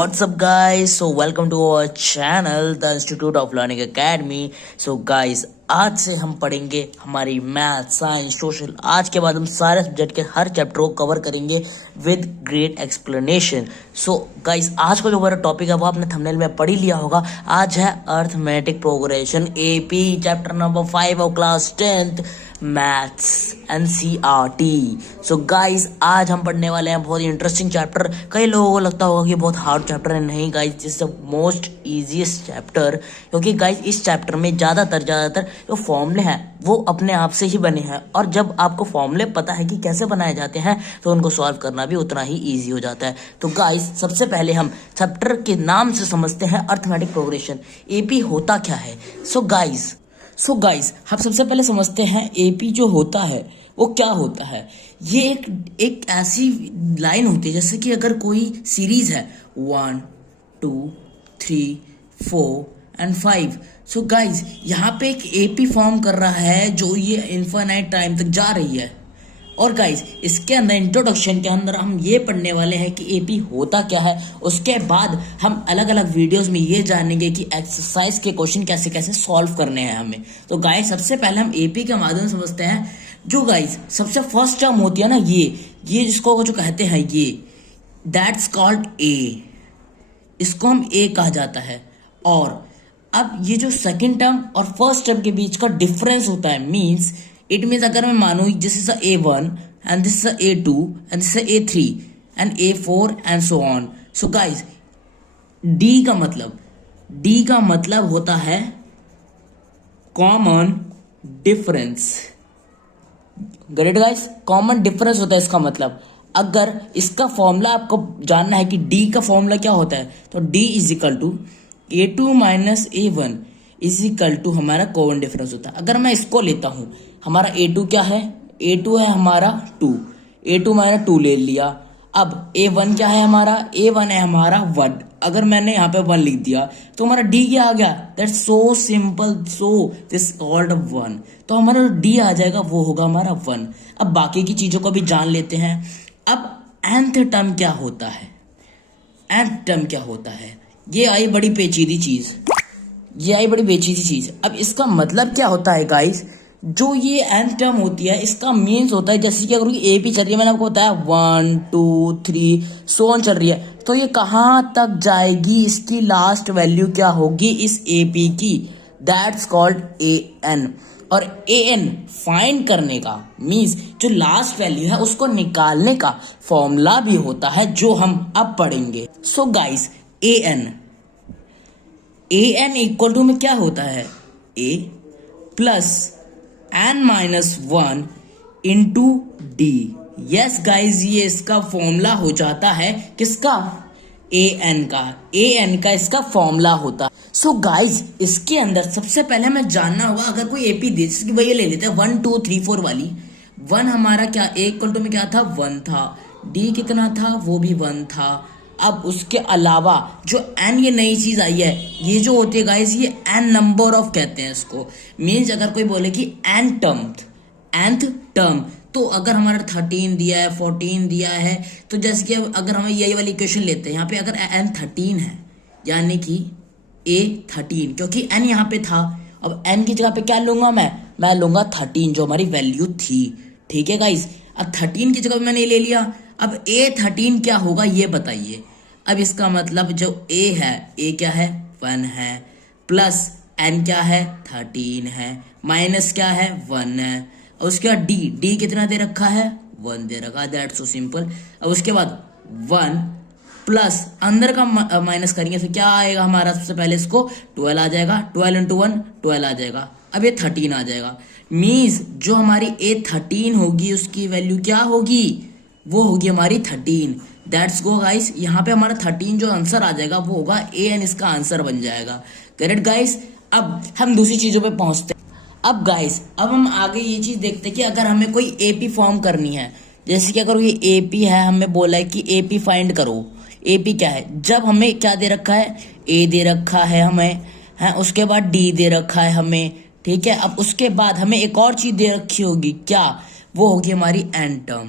what's up guys? So welcome to our channel The Institute of Learning Academy. So guys, आज से हम पढ़ेंगे हमारी मैथ, साइंस, सोशल। आज के बाद हम सारे सब्जेक्ट के हर चैप्टर को कवर करेंगे with great explanation. So guys, आज का जो हमारा टॉपिक है वो आपने थंबनेल में पढ़ ही लिया होगा। आज है arithmetic progression AP chapter number 5 of class 10th maths NCERT. So guys, आज हम पढ़ने वाले हैं बहुत ही इंटरेस्टिंग चैप्टर। कई लोगों को लगता होगा कि बहुत हार्ड चैप्टर है। नहीं guys, this is the most easiest chapter, क्योंकि गाइस इस चैप्टर में ज्यादातर जो फॉर्मूले हैं वो अपने आप से ही बने हैं, और जब आपको फॉर्मूले पता है कि कैसे बनाए जाते हैं तो उनको सॉल्व करना भी उतना ही इजी हो जाता है। तो गाइस, सबसे पहले हम चैप्टर के नाम से समझते हैं अर्थमेटिक प्रोग्रेशन। एपी होता क्या है? सो गाइस, हम सबसे पहले समझते हैं एपी जो होता है वो क्या होता है। ये एक ऐसी लाइन होती है, जैसे कि अगर कोई सीरीज है 1 2 3 4 एंड 5। सो गाइज, यहाँ पे एक एपी फॉर्म कर रहा है जो ये इनफाइनाइट टाइम तक जा रही है। और गाइज, इसके अंदर इंट्रोडक्शन के अंदर हम ये पढ़ने वाले हैं कि एपी होता क्या है। उसके बाद हम अलग अलग वीडियोस में ये जानेंगे कि एक्सरसाइज के क्वेश्चन कैसे कैसे सॉल्व करने हैं हमें। तो गाइज, सबसे पहले हम एपी के माध्यम से समझते हैं। जो गाइज सबसे फर्स्ट टर्म होती है ना, ये जिसको जो कहते हैं ये, दैट्स कॉल्ड ए। इसको हम ए कहा जाता है। और अब ये जो सेकंड टर्म और फर्स्ट टर्म के बीच का डिफरेंस होता है, मींस इट मीन्स अगर मैं मानूं this is A1 and this is A2 and this is A3 and A4 and so on. So guys, D का मतलब होता है common difference. Great guys, common difference होता है इसका मतलब। अगर इसका फॉर्मूला आपको जानना है कि डी का फॉर्मूला क्या होता है, तो D is equal to A2 minus A1 is equal to हमारा कॉमन डिफरेंस होता है। अगर मैं इसको लेता हूं, हमारा A2 क्या है? A2 है हमारा 2, A2 मैंने 2 ले लिया। अब A1 क्या है हमारा? A1 है हमारा 1। अगर मैंने यहाँ पे 1 लिख दिया तो हमारा D क्या आ गया? That's so simple, so this called 1। तो हमारा D आ जाएगा, वो होगा हमारा 1। अब बाकी की चीजों को भी जान लेते हैं। अब nth टर्म क्या होता है? nth टर्म क्या होता है? ये आई बड़ी पेचीदी चीज। अब इसका मतलब क्या होता है गाइस? जो ये nth टर्म होती है, इसका मीन्स होता है, जैसे कि अगर एपी चल रही है, मैंने आपको बताया 1 2 3 सो ऑन चल रही है, तो ये कहां तक जाएगी, इसकी लास्ट वैल्यू क्या होगी इस एपी की? That's called an। और an फाइंड करने का मीन्स जो लास्ट वैल्यू है उसको निकालने का फॉर्मूला भी होता है, जो हम अब पढ़ेंगे। So guys, an equal to में क्या होता है? a plus n minus 1 into D. Yes guys, ये इसका फॉर्मूला हो जाता है किसका? an का इसका फॉर्मूला होता है। सो गाइज, इसके अंदर सबसे पहले हमें जानना होगा, अगर कोई एपी दे, जैसे कि भैया ले लेते हैं 1 2 3 4 वाली। 1 हमारा क्या a इक्वल टू में क्या था? 1 था। d कितना था? वो भी 1 था। अब उसके अलावा जो n ये नई चीज आई है, ये जो होती है गाइस, ये n नंबर ऑफ कहते हैं इसको। मीन्स अगर कोई बोले कि nth टर्म, तो अगर हमारा 13 दिया है, 14 दिया है, तो जैसे कि अगर हम ये वाली इक्वेशन लेते हैं, यहाँ पे अगर n 13 है, यानी कि a 13, क्योंकि n यहाँ पे था। अब n की जगह पे क्या लूंगा मैं लूंगा 13, जो हमारी वैल्यू थी। ठीक है गाइस, अब 13 की जगह पे मैंने ले लिया। अब a 13 क्या होगा ये बताइए। अब इसका मतलब जो a है, a क्या है? 1 है, प्लस n क्या है? 13 है, माइनस क्या है? 1 है। और उसके बाद d कितना दे रखा है? 1 दे रखा है। That's so simple. अब उसके बाद 1 प्लस अंदर का माइनस करेंगे तो क्या आएगा हमारा? सबसे पहले इसको 12 आ जाएगा, 12 इंटू 1 12 आ जाएगा। अब ये 13 आ जाएगा। मीन्स जो हमारी a 13 होगी, उसकी वैल्यू क्या होगी? वो होगी हमारी 13। दैट्स गो गाइस, यहाँ पे हमारा 13 जो आंसर आ जाएगा वो होगा an, इसका आंसर बन जाएगा। Correct guys. अब हम दूसरी चीजों पे पहुंचते हैं। अब गाइस, अब हम आगे ये चीज देखते हैं कि अगर हमें कोई एपी फॉर्म करनी है, जैसे कि अगर ये एपी है, हमें बोला है कि एपी फाइंड करो। एपी क्या है? जब हमें क्या दे रखा है? ए दे रखा है हमें, है, उसके बाद डी दे रखा है हमें। ठीक है, अब उसके बाद हमें एक और चीज दे रखी होगी, क्या? वो होगी हमारी एन टर्म।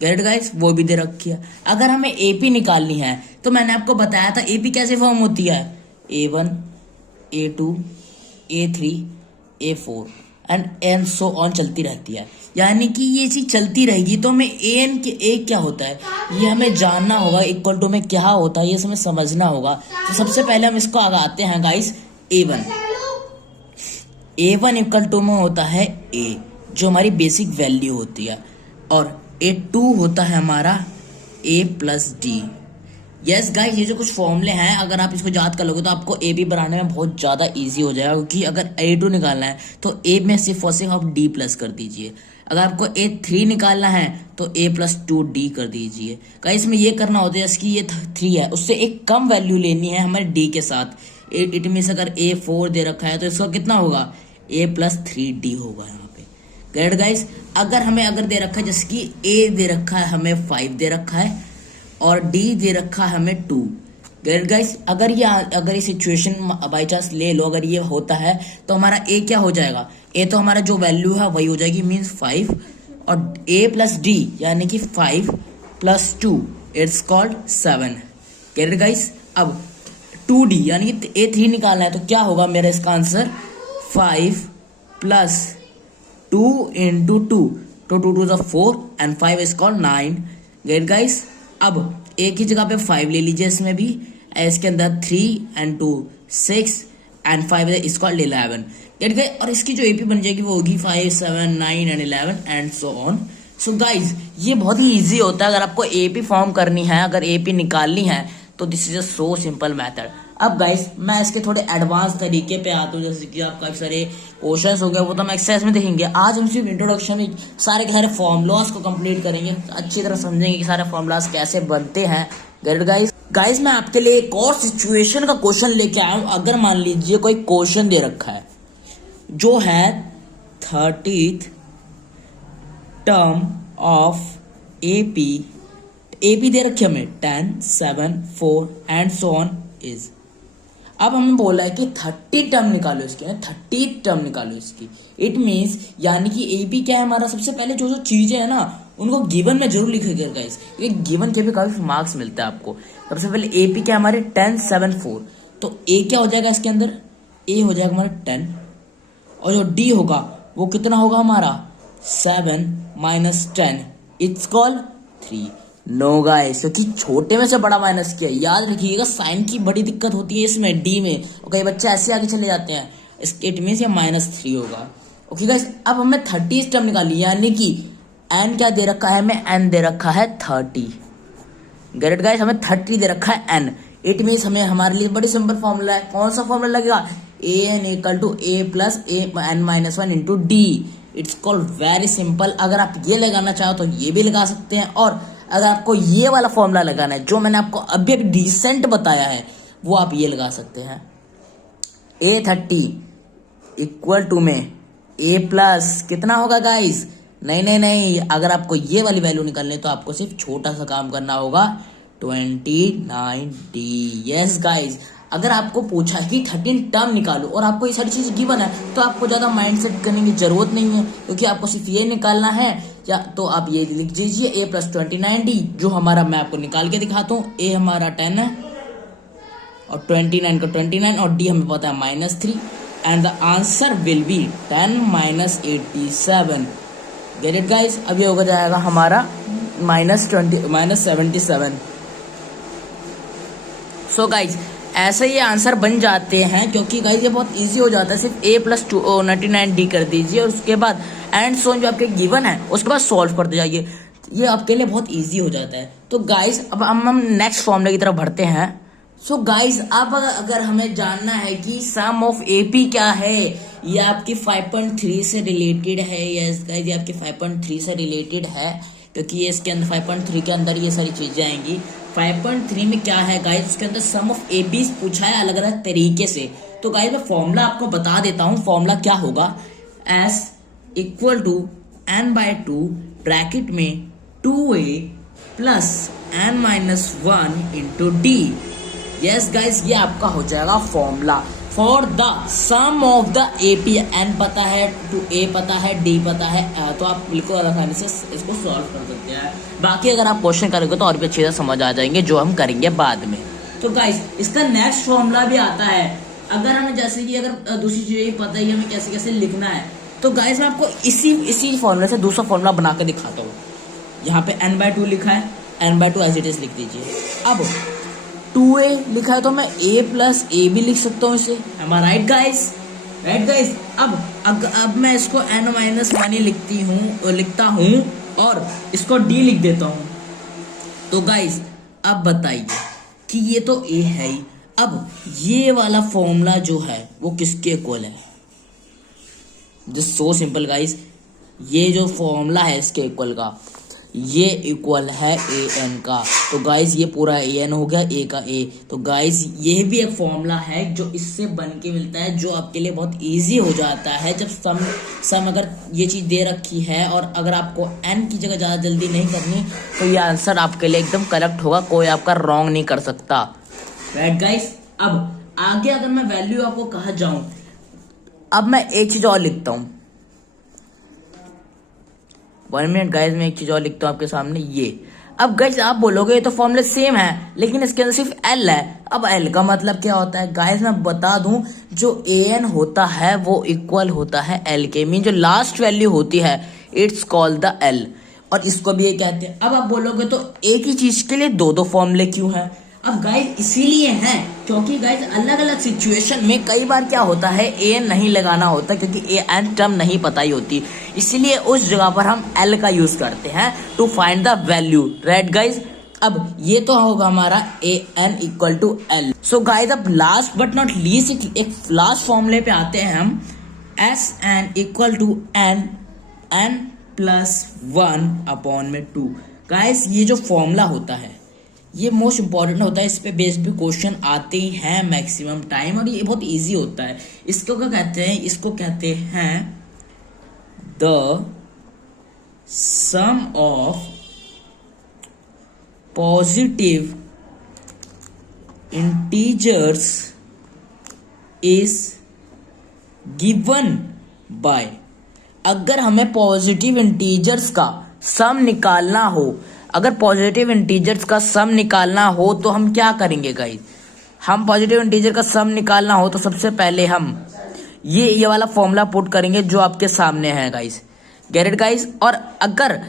गेट गाइस, वो भी दे रखी है। अगर हमें एपी निकालनी है तो मैंने आपको बताया था एपी कैसे फॉर्म होती है, A1 A2 A3 A4 and so on चलती रहती है। यानी कि ये चीज चलती रहेगी तो हमें एन के ए क्या होता है ये हमें जानना होगा, इक्वल टू में क्या होता है ये हमें समझना होगा। तो सबसे पहले हम इसको आगाते हैं गाइस, A1 इक्वल टू में होता है A, जो हमारी बेसिक वैल्यू होती है, और A2 होता है हमारा A plus D. Yes guys, ये जो कुछ फॉर्मूले हैं अगर आप इसको याद कर लोगे तो आपको ए बी बनाने में बहुत ज़्यादा इजी हो जाएगा, क्योंकि अगर A2 निकालना है तो ए में सिर्फ और सिर्फ आप डी प्लस कर दीजिए। अगर आपको A3 निकालना है तो A प्लस 2D कर दीजिए। गाइस में ये करना होता है, जैसे कि ये 3 है उससे एक कम वैल्यू लेनी है हमारे D के साथ। इट मीन्स अगर A4 दे रखा है तो इसका कितना होगा, A प्लस 3D होगा यहाँ पे। ग्रेट गाइस, अगर दे रखा है जैसे कि A दे रखा है हमें 5 दे रखा है और D दे रखा है हमें 2। ग्रेट गाइस, अगर ये सिचुएशन बाई चांस ले लो, अगर ये होता है तो हमारा A क्या हो जाएगा, A तो हमारा जो वैल्यू है वही हो जाएगी, मीन्स 5, और A प्लस D यानी कि 5 plus 2 it's called 7। Great guys, अब 2D यानी कि A3 निकालना है तो क्या होगा मेरा इसका आंसर, 5 प्लस 2 इंटू 2, तो 2 2 4 and 5 is called 9। Great guys, अब एक ही जगह पे 5 ले लीजिए, इसमें भी इसके अंदर 3 एंड 2 6 एंड 5 इज कॉल्ड 11। गेट गए, और इसकी जो एपी बन जाएगी वो होगी 5 7 9 and 11 and so on. So guys, ये बहुत ही इजी होता है अगर आपको एपी फॉर्म करनी है, अगर एपी निकालनी है तो this is a so simple method. अब गाइस मैं इसके थोड़े एडवांस तरीके पे आता हूँ, जैसे कि आप काफी सारे क्वेश्चंस हो गए वो तो हम एक्सरसाइज में देखेंगे। आज हम सिर्फ इंट्रोडक्शन में सारे के सारे फॉर्मूलाज को कंप्लीट करेंगे, अच्छी तरह समझेंगे कि सारे फॉर्मूलाज कैसे बनते हैं। गाइस मैं आपके लिए एक और सिचुएशन का क्वेश्चन लेके आया हूँ। अगर मान लीजिए कोई क्वेश्चन दे रखा है जो है 30th टर्म ऑफ एपी दे रखी हमें 10 7 4 एंड सो ऑन इज। अब हमें बोला है कि 30 टर्म निकालो इसकी, 30 टर्म निकालो इसकी। इट मीन्स यानी कि एपी क्या है हमारा, सबसे पहले जो जो चीजें है ना उनको गिवन में जरूर लिखिएगा गाइस, ये गिवन के भी काफी मार्क्स मिलते हैं आपको। सबसे पहले एपी क्या हमारे 10 7 4, तो ए क्या हो जाएगा इसके अंदर, ए हो जाएगा हमारा 10, और जो डी होगा वो कितना होगा हमारा 7 minus 10 it's call 3। No guys, क्योंकि छोटे में से बड़ा माइनस किया, याद रखिएगा साइन की बड़ी दिक्कत होती है इसमें डी में, और कई बच्चे ऐसे आगे चले जाते हैं, इसके इट मीन्स ये -3 होगा। ओके गाइस, अब हमें 30 टर्म निकाली, यानी कि एन क्या दे रखा है हमें, एन दे रखा है 30। गेट गाइस, हमें 30 दे रखा है एन, इट मीन्स हमें हमारे लिए बड़ी सिंपल फॉर्मूला है। कौन सा फॉर्मूला लगेगा, A N equal to A plus A N minus 1 into D. It's called very simple. अगर आप ये लगाना चाहो तो ये भी लगा सकते हैं, और अगर आपको ये वाला फॉर्मूला लगाना है जो मैंने आपको अभी अभी डिसेंट बताया है वो आप ये लगा सकते हैं, A30 इक्वल टू में A प्लस कितना होगा गाइस, नहीं, अगर आपको ये वाली वैल्यू निकालनी है तो आपको सिर्फ छोटा सा काम करना होगा, 29D। यस गाइस, अगर आपको पूछा है कि 13 टर्म निकालो और आपको ये सारी चीज गिवन है तो आपको ज्यादा माइंड सेट करने की जरूरत नहीं है, क्योंकि आपको सिर्फ ये निकालना है। या तो आप ये लिख दीजिए A प्लस 29D, जो हमारा मैं आपको निकाल के दिखाता हूँ। A हमारा 10 है और 29 का 29 और D हमें पता है -3, and the answer will be 10 minus 87। Get it guys, अब ये हो जाएगा हमारा -77। सो गाइस ऐसे ये आंसर बन जाते हैं, क्योंकि गाइस ये बहुत इजी हो जाता है। सिर्फ A प्लस 99D कर दीजिए और उसके बाद एंड सोन जो आपके गिवन है उसके बाद सॉल्व करते जाइए, ये आपके लिए बहुत इजी हो जाता है। तो गाइस अब हम नेक्स्ट फॉर्मूले की तरफ बढ़ते हैं। सो गाइस अब अगर हमें जानना है कि सम ऑफ एपी क्या है, ये आपकी 5.3 से रिलेटेड है। यस गाइस, ये आपकी 5.3 से रिलेटेड है, क्योंकि ये इसके अंदर 5.3 के अंदर ये सारी चीजें आएंगी। 5.3 में क्या है गाइस, उसके अंदर सम ऑफ एपीज पूछा है अलग अलग तरीके से। तो गाइस मैं फॉर्मूला आपको बता देता हूँ, फॉर्मूला क्या होगा, S equal to n/2 bracket में 2a plus n-1 into D. Yes guys, ये आपका हो जाएगा formula. For the sum of the A P, N पता है, टू ए पता है, डी पता है, तो आप बिल्कुल आसानी से इसको सॉल्व कर सकते हैं। बाकी अगर आप क्वेश्चन करोगे तो और भी अच्छे से समझ आ जाएंगे, जो हम करेंगे बाद में। तो गाइस इसका नेक्स्ट फॉर्मूला भी आता है। अगर हमें जैसे कि अगर दूसरी चीज़ पता है हमें कैसे कैसे लिखना है, तो गाइस मैं आपको इसी फॉर्मूले से दूसरा फॉर्मूला बना के दिखाता हूँ। यहाँ पे n/2 लिखा है, n/2 एज इट इज लिख दीजिए। अब 2a लिखा है तो मैं a प्लस ए भी लिख सकता हूँ इसे। एम आई राइट गाइस? Right guys. अब मैं इसको n-1 लिखता हूँ और इसको d लिख देता हूँ। तो गाइस अब बताइए कि ये तो a है ही, अब ये वाला फॉर्मूला जो है वो किसके इक्वल है? जस्ट सो सिंपल गाइस, ये जो फॉर्मूला है इसके इक्वल का, ये इक्वल है ए एन का। तो गाइस ये पूरा ए एन हो गया, ए का ए। तो गाइस ये भी एक फॉर्मूला है जो इससे बन के मिलता है, जो आपके लिए बहुत इजी हो जाता है जब सम अगर ये चीज़ दे रखी है और अगर आपको एन की जगह ज़्यादा जल्दी नहीं करनी तो ये आंसर आपके लिए एकदम करेक्ट होगा, कोई आपका रॉन्ग नहीं कर सकता। Right guys. अब आगे अगर मैं वैल्यू आपको कहा जाऊं, अब मैं एक चीज और लिखता हूं, 1 मिनट गाइस, मैं एक चीज और लिखता हूं आपके सामने ये। अब गाइस आप बोलोगे ये तो फॉर्मूले सेम है, लेकिन इसके अंदर सिर्फ एल है। अब एल का मतलब क्या होता है गाइस, मैं बता दूं, जो ए एन होता है वो इक्वल होता है एल के, मीन जो लास्ट वैल्यू होती है इट्स कॉल्ड द एल, और इसको भी ये कहते हैं। अब आप बोलोगे तो एक ही चीज के लिए दो फॉर्मूले क्यों है? अब गाइस इसीलिए हैं क्योंकि गाइस अलग अलग सिचुएशन में कई बार क्या होता है ए एन नहीं लगाना होता, क्योंकि ए एन टर्म नहीं पता ही होती, इसीलिए उस जगह पर हम एल का यूज करते हैं to find the value. Right guys. अब ये तो होगा हमारा A N equal to L. So guys अब लास्ट बट नॉट लीस्ट एक लास्ट फॉर्मूले पे आते हैं हम, S N equal to N plus 1/2। Guys ये जो फॉर्मूला होता है ये मोस्ट इंपॉर्टेंट होता है, इस पे बेस्ड भी क्वेश्चन आते ही हैं मैक्सिमम टाइम, और ये बहुत इजी होता है। इसको क्या कहते हैं? इसको कहते हैं the sum of positive integers is given by. अगर हमें पॉजिटिव इंटीजर्स का सम निकालना हो, अगर पॉजिटिव इंटीजर्स का सम निकालना हो तो हम क्या करेंगे गाइस? हम पॉजिटिव इंटीजर का सम निकालना हो तो सबसे पहले हम ये वाला फॉर्मूला पुट करेंगे जो आपके सामने है गाइस। Get it guys? और अगर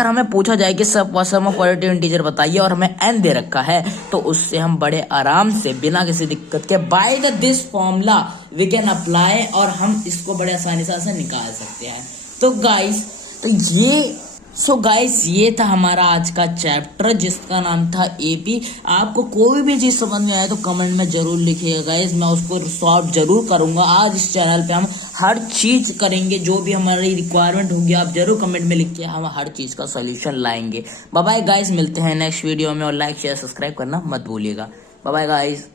हमें पूछा जाए कि सम ऑफ पॉजिटिव इंटीजर बताइए और हमें n दे रखा है, तो उससे हम बड़े आराम से बिना किसी दिक्कत के by the this formula we can apply, और हम इसको बड़े आसानी से निकाल सकते हैं। तो गाइस ये था हमारा आज का चैप्टर जिसका नाम था एपी। आपको कोई भी चीज समझ में आए तो कमेंट में जरूर लिखिएगा गाइस, मैं उसको सॉल्व जरूर करूंगा। आज इस चैनल पे हम हर चीज करेंगे, जो भी हमारी रिक्वायरमेंट होगी आप जरूर कमेंट में लिखिए, हम हर चीज का सोल्यूशन लाएंगे। बाय बाय गाइस, मिलते हैं नेक्स्ट वीडियो में, और लाइक शेयर सब्सक्राइब करना मत भूलिएगा। Bye bye guys.